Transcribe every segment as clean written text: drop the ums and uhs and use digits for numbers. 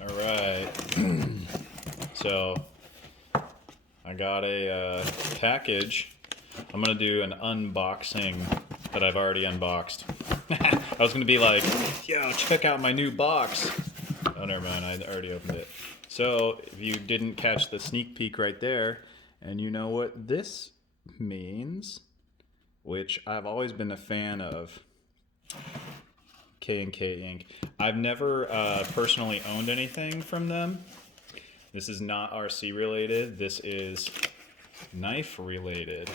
All right. So I got a package. I'm gonna do an unboxing that I've already unboxed. I was gonna be like, yo, check out my new box. Oh, never mind. I already opened it. So if you didn't catch the sneak peek right there, and you know what this means, which I've always been a fan of, K&K Inc. I've never personally owned anything from them. This is not RC related. This is knife related.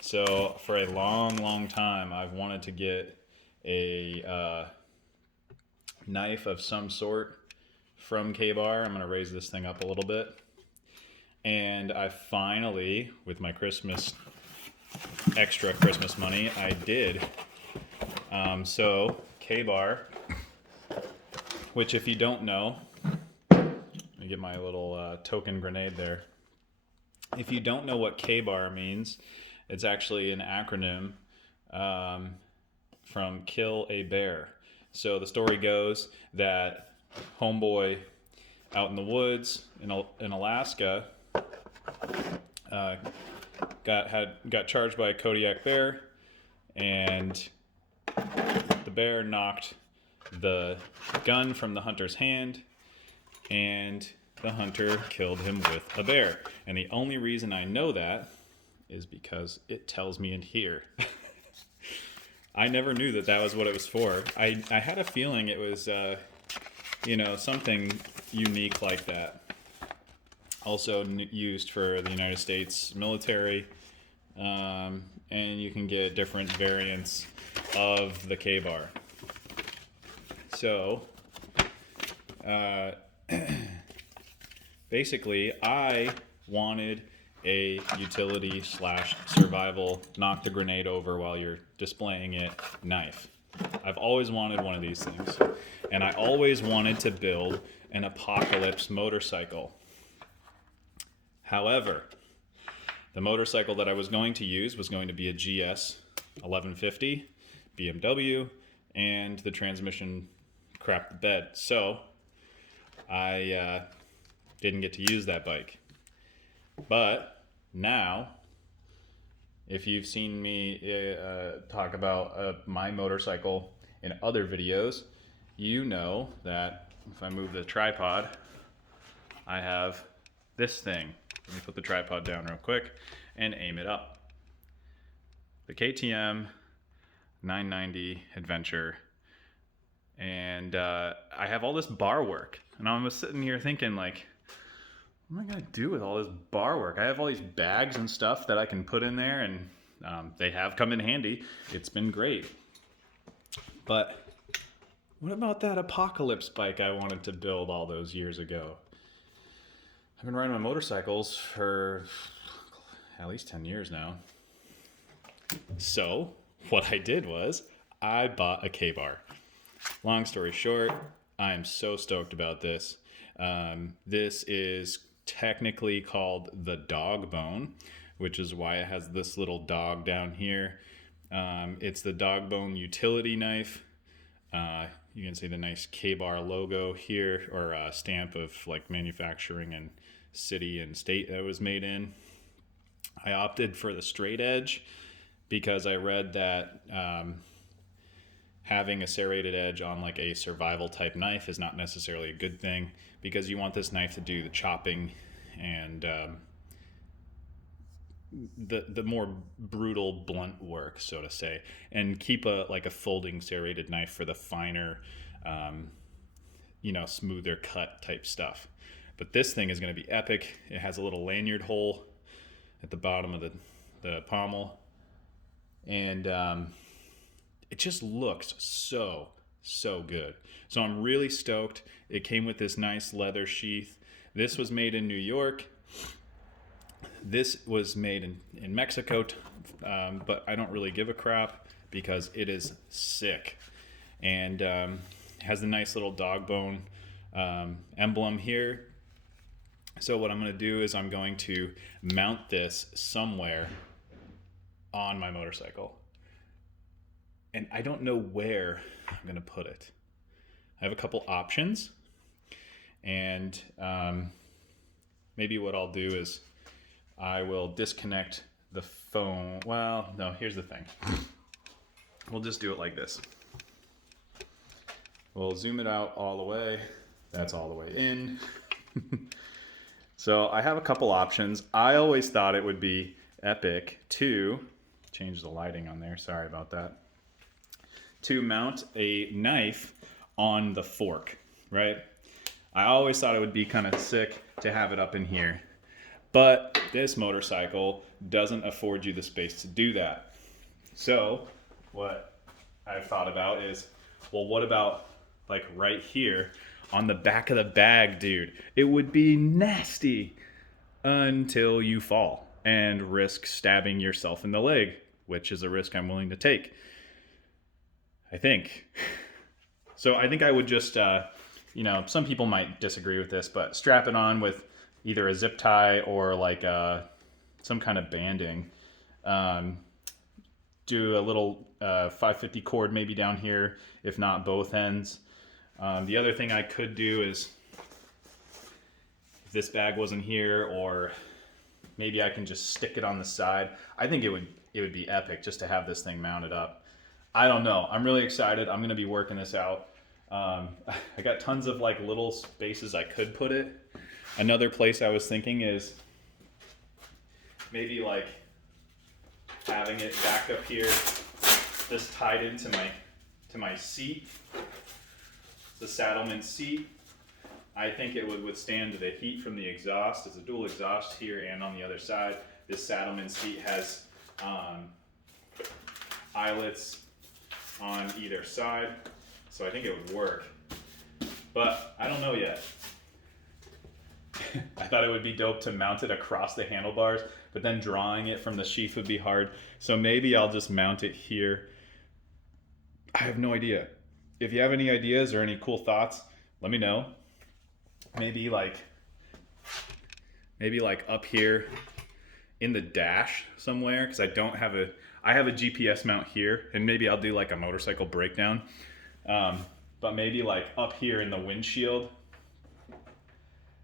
So for a long time, I've wanted to get a knife of some sort from Kabar. I'm going to raise this thing up a little bit. And I finally, with my extra Christmas money, I did. So Kabar, which if you don't know, let me get my little token grenade there. If you don't know what Kabar means, it's actually an acronym from Kill a Bear. So the story goes that homeboy out in the woods in Alaska got charged by a Kodiak bear, and the bear knocked the gun from the hunter's hand, and the hunter killed him with a bear. And the only reason I know that is because it tells me in here. I never knew that was what it was for. I had a feeling it was, something unique like that. Also used for the United States military, and you can get different variants of the K-bar. So, basically, I wanted a utility / survival, knock the grenade over while you're displaying it knife. I've always wanted one of these things. And I always wanted to build an apocalypse motorcycle. However, the motorcycle that I was going to use was going to be a GS 1150 BMW, and the transmission crapped the bed. So I didn't get to use that bike. But now, if you've seen me talk about my motorcycle in other videos, you know that if I move the tripod, I have this thing. Let me put the tripod down real quick and aim it up. The KTM 990 Adventure. And I have all this bar work. And I was sitting here thinking, like, what am I going to do with all this bar work? I have all these bags and stuff that I can put in there, and they have come in handy. It's been great. But what about that apocalypse bike I wanted to build all those years ago? I've been riding my motorcycles for at least 10 years now. So what I did was I bought a K-bar. Long story short, I am so stoked about this. This is technically called the dog bone, which is why it has this little dog down here. It's the dog bone utility knife. You can see the nice K-bar logo here, or a stamp of like manufacturing and city and state that it was made in. I opted for the straight edge because I read that having a serrated edge on like a survival type knife is not necessarily a good thing, because you want this knife to do the chopping and the more brutal blunt work, so to say, and keep a folding serrated knife for the finer smoother cut type stuff. But this thing is going to be epic. It has a little lanyard hole at the bottom of the pommel, and it just looks so good. So I'm really stoked. It came with this nice leather sheath. This was made in New York. This was made in Mexico, but I don't really give a crap because it is sick. And has the nice little dog bone emblem here. So what I'm going to do is I'm going to mount this somewhere on my motorcycle. And I don't know where I'm going to put it. I have a couple options. And maybe what I'll do is I will disconnect the phone. Well, no, here's the thing. We'll just do it like this. We'll zoom it out all the way. That's all the way in. So I have a couple options. I always thought it would be epic to change the lighting on there. Sorry about that. To mount a knife on the fork, right? I always thought it would be kind of sick to have it up in here. But this motorcycle doesn't afford you the space to do that. So what I've thought about is, well, what about like right here on the back of the bag, dude? It would be nasty until you fall and risk stabbing yourself in the leg, which is a risk I'm willing to take, I think. So I think I would just, some people might disagree with this, but strap it on with either a zip tie or like some kind of banding. Do a little 550 cord maybe down here, if not both ends. The other thing I could do is, if this bag wasn't here, or maybe I can just stick it on the side. I think it would be epic just to have this thing mounted up. I don't know. I'm really excited. I'm going to be working this out. I got tons of like little spaces I could put it. Another place I was thinking is maybe like having it back up here, this tied into my seat, the Saddleman seat. I think it would withstand the heat from the exhaust. It's a dual exhaust here and on the other side. This Saddleman seat has eyelets on either side, so I think it would work. But I don't know yet. I thought it would be dope to mount it across the handlebars, but then drawing it from the sheath would be hard. So maybe I'll just mount it here. I have no idea. If you have any ideas or any cool thoughts, let me know. Maybe like up here in the dash somewhere, because I have a GPS mount here, and maybe I'll do like a motorcycle breakdown. But maybe like up here in the windshield,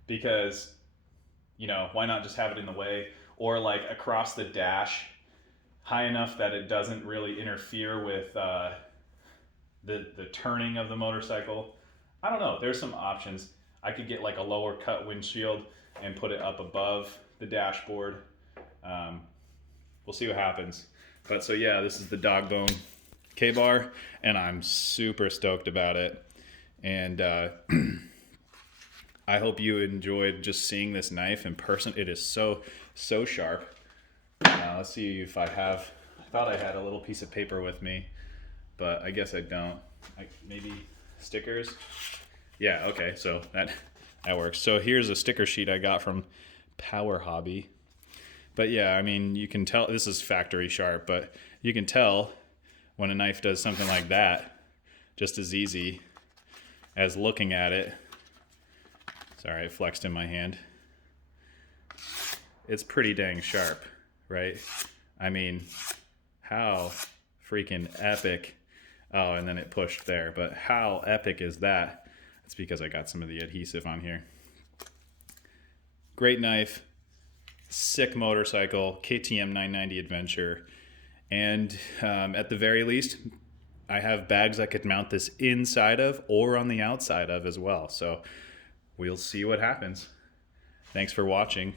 because, why not just have it in the way? Or like across the dash, high enough that it doesn't really interfere with the turning of the motorcycle. I don't know. There's some options. I could get like a lower cut windshield and put it up above the dashboard. We'll see what happens. But so yeah, this is the Dogbone K-Bar, and I'm super stoked about it. And I hope you enjoyed just seeing this knife in person. It is so sharp. Let's see if I thought I had a little piece of paper with me, but I guess I don't. Maybe stickers? Yeah, okay, so that works. So here's a sticker sheet I got from Power Hobby. But yeah, I mean, you can tell this is factory sharp, but you can tell when a knife does something like that just as easy as looking at it. Sorry, it flexed in my hand. It's pretty dang sharp, right? I mean, how freaking epic. Oh, and then it pushed there, but how epic is that? It's because I got some of the adhesive on here. Great knife, sick motorcycle, KTM 990 Adventure. And at the very least, I have bags I could mount this inside of or on the outside of as well. So we'll see what happens. Thanks for watching.